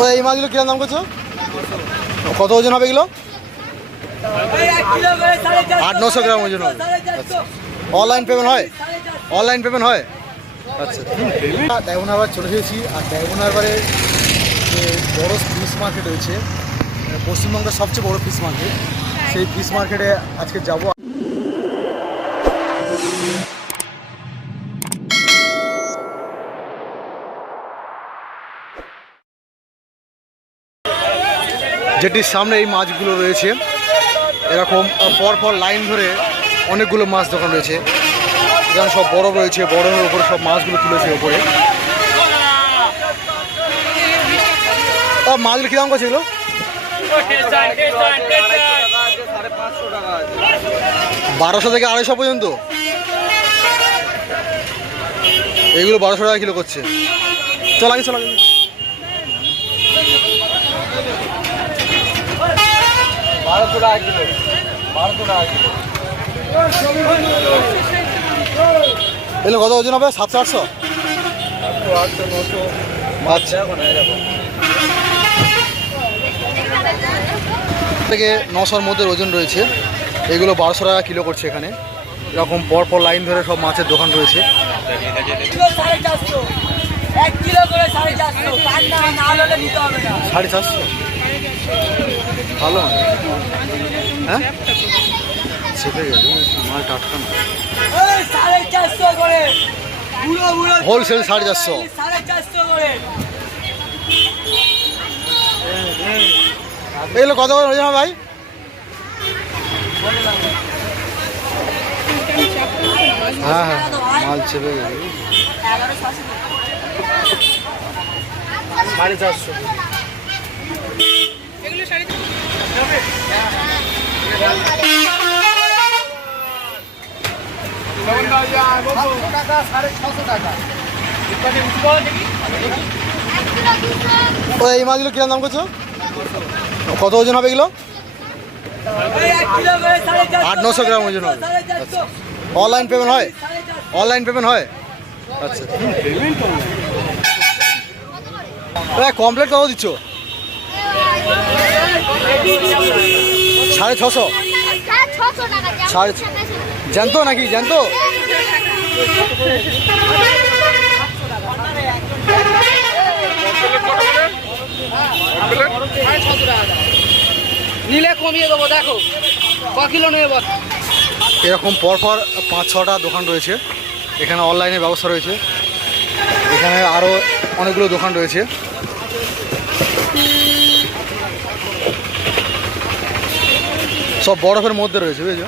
ও এই মাছগুলো কিরম দাম করছ? কত ওজন হবে এগুলো? আট নশো গ্রাম ওজন হবে। আচ্ছা। অনলাইন পেমেন্ট হয়? অনলাইন পেমেন্ট হয়? আচ্ছা। ডায়মন্ড হারবার চলে এসেছি, আর ডায়মন্ড হারবারে যে বড় ফিশ মার্কেট রয়েছে, পশ্চিমবঙ্গের সবচেয়ে বড় ফিশ মার্কেট সেই ফিশ মার্কেটে আজকে যাব। যেটির সামনে এই মাছগুলো রয়েছে, এরকম পর পর লাইন ধরে অনেকগুলো মাছ দোকান রয়েছে। এখানে সব বরফ রয়েছে বরফের উপরে সব মাছগুলো তুলেছে উপরে। মাছগুলো কী দাম করছে এগুলো বারোশো থেকে আড়াইশো পর্যন্ত? এগুলো বারোশো টাকা কিলো করছে। চল আগে, চল বারোশো টাকা কিলো বারোশো টাকা কিলো এগুলো কত ওজন হবে? সাতশো আটশো? আটশো আটশো নশো। আচ্ছা। থেকে নশোর মধ্যে ওজন রয়েছে। এগুলো বারোশো টাকা কিলো করছে এখানে। এরকম পর পর লাইন ধরে সব মাছের দোকান রয়েছে। সাড়ে চারশো? সাড়ে চারশো সাড়ে চারশো ভালো মাছ। হ্যাঁ? চেপে গেছে মাল টাটকা না। সাড়ে চারশো হোলসেল সাড়ে চারশো। সাড়ে চারশো এগুলো কত করে ওজন ভাই? হ্যাঁ হ্যাঁ মাল চেপে গেছে সাড়ে এই মাছগুলো কিরম দাম করছ? কত ওজন হবে এগুলো? আট নশো গ্রাম ওজন হবে। অনলাইন পেমেন্ট হয়? অনলাইন পেমেন্ট হয়? আচ্ছা। কমপ্লেট কত দিচ্ছ? সাড়ে ছশো? সাড়ে জ্যান্ত নাকি? জ্যান্ত? নিলে কমিয়ে দেবো দেখো। ক কিলো নেবে বল? এরকম পরপর পাঁচ ছটা দোকান রয়েছে। এখানে অনলাইনের ব্যবস্থা রয়েছে। এখানে আরও অনেকগুলো দোকান রয়েছে। সব বরফের মধ্যে রয়েছে, বুঝেছ?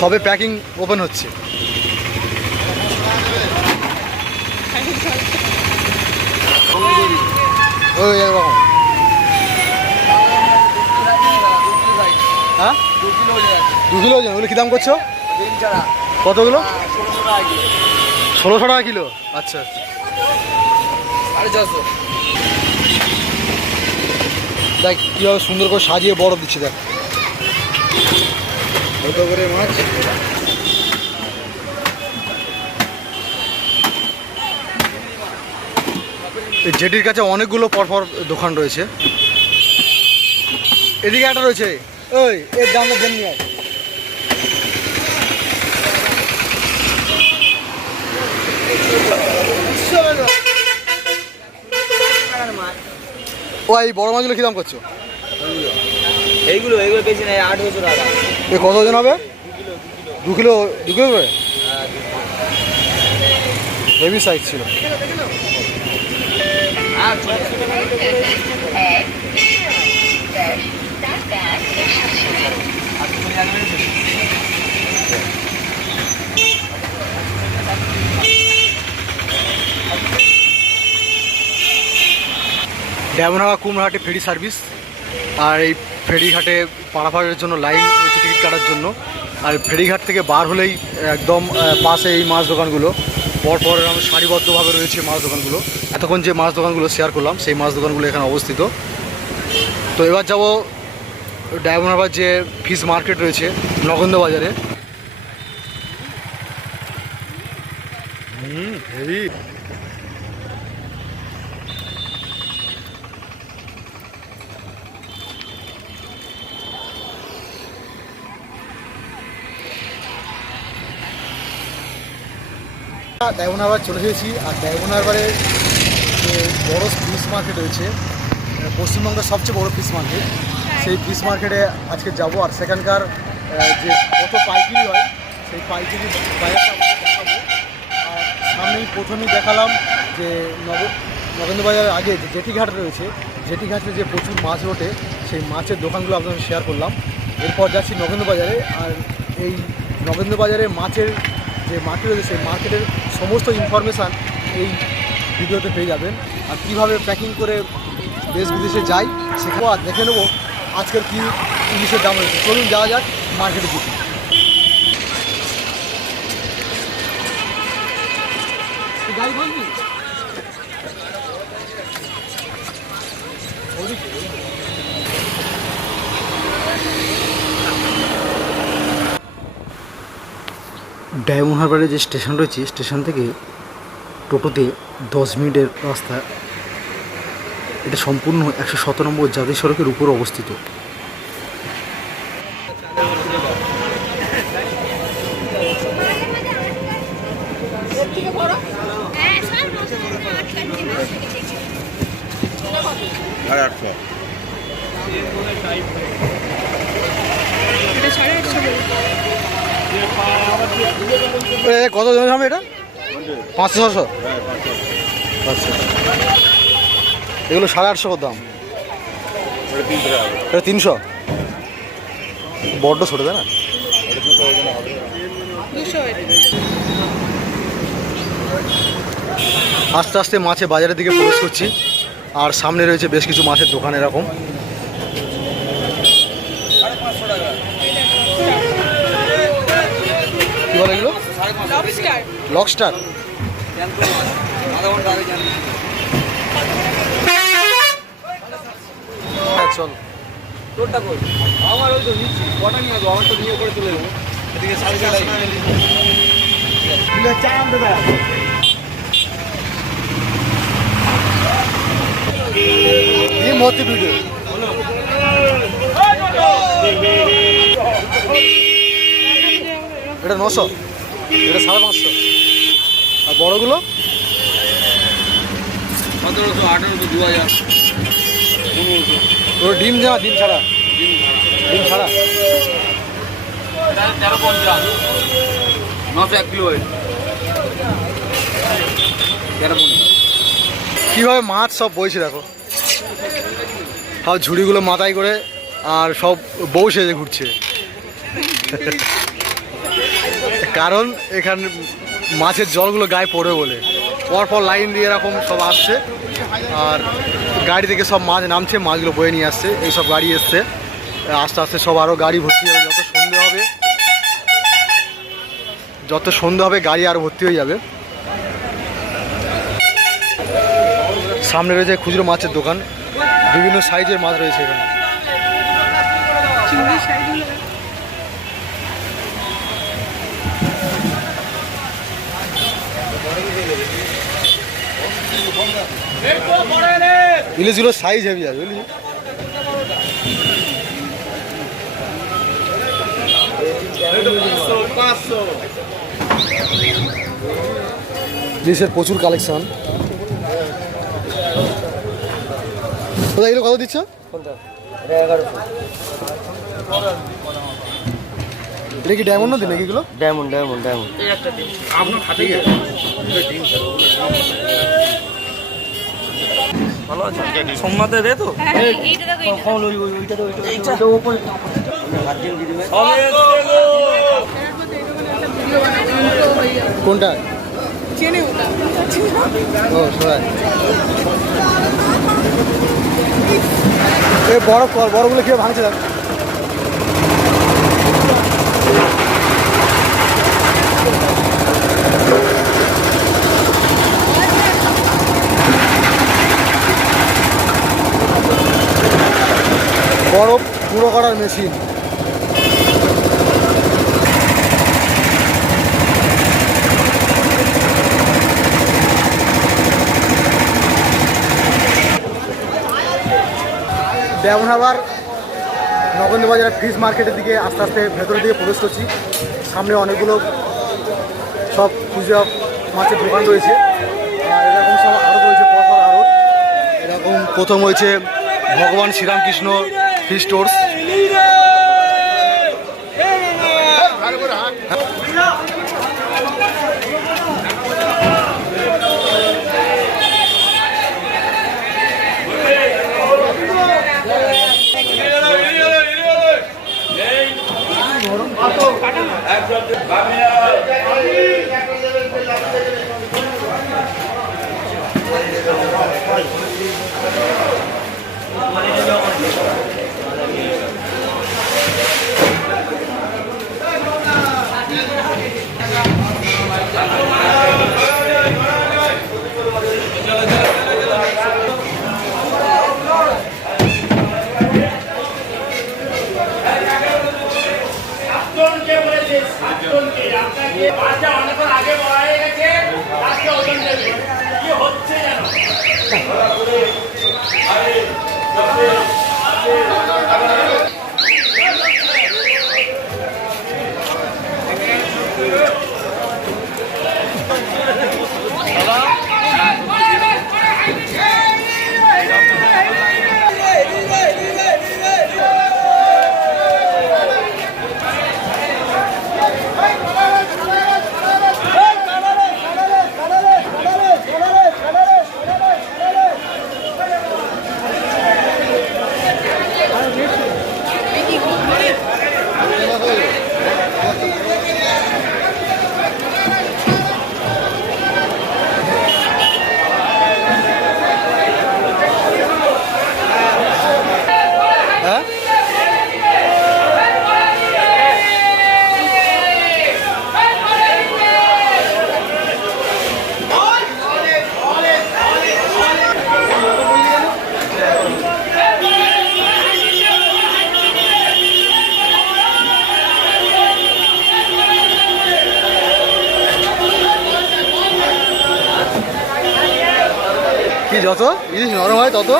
সবে প্যাকিং ওপেন হচ্ছে। ওই এরকম হ্যাঁ? দু কিলো ওজন, ওগুলো কী দাম করছ? কতগুলো? ষোলোশো টাকা কিলো। আচ্ছা আচ্ছা। দেখ, কীভাবে সুন্দর করে সাজিয়ে বরফ দিচ্ছে, দেখ। কত করে মাছ। জেটির কাছে অনেকগুলো পরপর দোকান রয়েছে। এদিকে একটা রয়েছে। ওই, এর দামটা দেন নিয়ে। ও এই বড় মাছগুলো কী দাম করছ? এইগুলো এইগুলো বেশি নেই বছর টাকা এ কত ওজন হবে? দু কিলো দু কিলো করে? হেভি সাইজ ছিল। ড্যামনহাওয়া কুমড়াহাটে ফেরি সার্ভিস। আর এই ফেরিঘাটে পাড়াপাড়ের জন্য লাইন টিকিট কাটার জন্য। আর ফেরিঘাট থেকে বার হলেই একদম পাশে এই মাছ দোকানগুলো। পরপর এরকম সারিবদ্ধভাবে রয়েছে মাছ দোকানগুলো। এতক্ষণ যে মাছ দোকানগুলো শেয়ার করলাম, সেই মাছ দোকানগুলো এখানে অবস্থিত। তো এবার যাব ডায়মন্ড হারবার যে ফিশ মার্কেট রয়েছে নগন্দ বাজারে। হুম, হেভি। ডায়মন্ড হারবার চলে এসেছি আর ডায়মন্ড হারবারে যে বড় ফিশ মার্কেট রয়েছে পশ্চিমবঙ্গের সবচেয়ে বড় ফিশ মার্কেট সেই ফিশ মার্কেটে আজকে যাব। আর সেখানকার যে কত পাইকারি হয়, সেই পাইকারি বাজারটা দেখাবো। আর সামনেই প্রথমেই দেখালাম যে নব, নগেন্দ্র বাজারের আগে যে জেটিঘাট রয়েছে জেটিঘাটে যে প্রচুর মাছ ওঠে, সেই মাছের দোকানগুলো আপনাদের শেয়ার করলাম। এরপর যাচ্ছি নগেন্দ্র বাজারে, আর এই নগেন্দ্র বাজারে মাছের যে মার্কেট রয়েছে, সেই মার্কেটের সমস্ত ইনফরমেশান এই ভিডিওতে পেয়ে যাবেন। আর কীভাবে প্যাকিং করে দেশ বিদেশে যাই সেখানে আর দেখে নেব। আজকের কী ইলিশের দাম রয়েছে? চলুন যাওয়া যাক মার্কেটে দিকে। গাড়ি ডায়মন্ড হারবারের যে স্টেশন রয়েছে, স্টেশন থেকে টোটোতে দশ মিনিটের রাস্তা। এটা সম্পূর্ণ একশো সতেরো নম্বর জাতীয় সড়কের উপর অবস্থিত। সাড়ে আটশো কত জন হবে এটা? পাঁচশো, ছশো? আচ্ছা। এগুলো সাড়ে আটশো দাম। এটা তিনশো? বড্ড ছোটো না? আস্তে আস্তে মাছে বাজারের দিকে প্রবেশ করছি। আর সামনে রয়েছে বেশ কিছু মাছের দোকান এরকম। বলে এগুলো লকস্টার আধা ঘণ্টা আগে হ্যাঁ চল। তোরটা কই? আমার ওই তো নিচ্ছি কটা নিয়ে যাব আমার তো নিয়ে করে তুলে দেবো এদিকে সাড়ে চারশো এই মুহূর্তে ভিডিও। এটা নশো। এটা সাড়ে পাঁচশো। আর বড়গুলো? সতেরোশো আঠেরোশো দু হাজার ওর ডিম যা ডিম ছাড়া? ডিম ছাড়া। তেরো পঞ্চাশ। নশো এক কিলো ওয়েট তেরো পঞ্চাশ। কীভাবে মাছ সব বইছে দেখো? সব ঝুড়িগুলো মাথায় করে আর সব বউ সেজে ঘুরছে। কারণ এখানে মাছের জলগুলো গায়ে পড়ে বলে। পরপর লাইন দিয়ে এরকম সব আসছে। আর গাড়ি থেকে সব মাছ নামছে, মাছগুলো বয়ে নিয়ে আসছে। এই সব গাড়ি এসছে। আস্তে আস্তে সব আরও গাড়ি ভর্তি হবে যত সন্ধে হবে, যত সন্ধে হবে গাড়ি আরও ভর্তি হয়ে যাবে। সামনে রয়েছে খুচরো মাছের দোকান। বিভিন্ন সাইজের মাছ রয়েছে এখানে। ইলিশগুলোর সাইজ হেভি যাবে বুঝলি? ইলিশের প্রচুর কালেকশন কোথায় এগুলো কত দিচ্ছ? এটা কি ডায়মন্ড নদী নাকি এগুলো? ডায়মন্ড ডায়মন্ড ডায়মন্ড ওই আছো? সোমনাথের রে তো? উপরে কোনটা? ও সবাই। বড় বড়গুলো খেয়ে ভাঙছে বরফ গুঁড়ো করার মেশিন ডেমন হাবার নগেন্দ্র বাজারের ফিশ মার্কেটের দিকে আস্তে আস্তে ভেতরের দিকে প্রবেশ করছি। সামনে অনেকগুলো সব পুজো মাছের দোকান রয়েছে। আর এরকম সব আরও রয়েছে পরপর আরও এরকম প্রথম হয়েছে ভগবান Sri Ramakrishna stores Vamos! Fish stores হ্যাঁ যত? ইলিশ নরম হয় তত?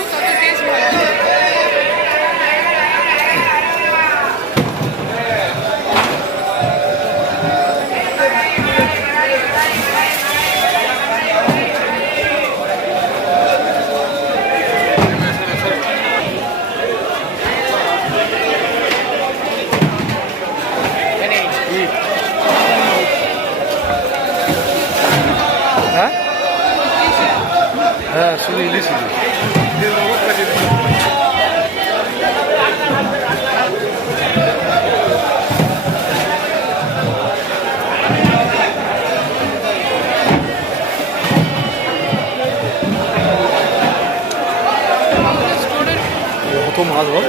কত মাছ বল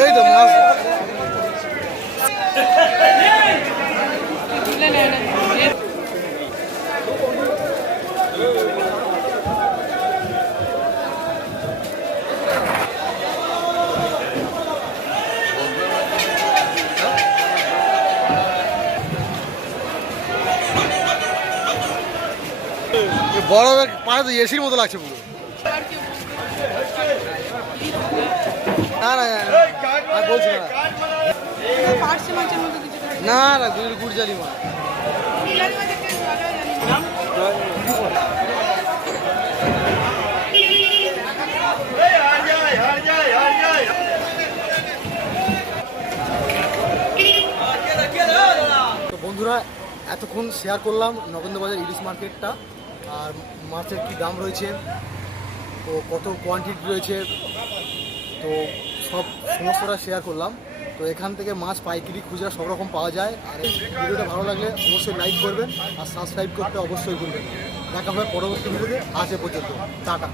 এই তো মাছ এ বড় পায়ে তো এসির মতো লাগছে পুরো না না আর বলছি না। না না গুড় মাছ জানি না। তো বন্ধুরা এতক্ষণ শেয়ার করলাম নগেন্দ্রবাজার ইলিশ মার্কেটটা আর মাছের কি দাম রয়েছে? তো কত কোয়ান্টিটি রয়েছে? তো সব সমস্যাটা শেয়ার করলাম। তো এখান থেকে মাছ পাইকারি খুচরা সব রকম পাওয়া যায়। আর ভিডিওটা ভালো লাগলে অবশ্যই লাইক করবেন আর সাবস্ক্রাইব করতে অবশ্যই ভুলবেন দেখা হবে পরবর্তী ভিডিওতে। আজ পর্যন্ত। টাটা।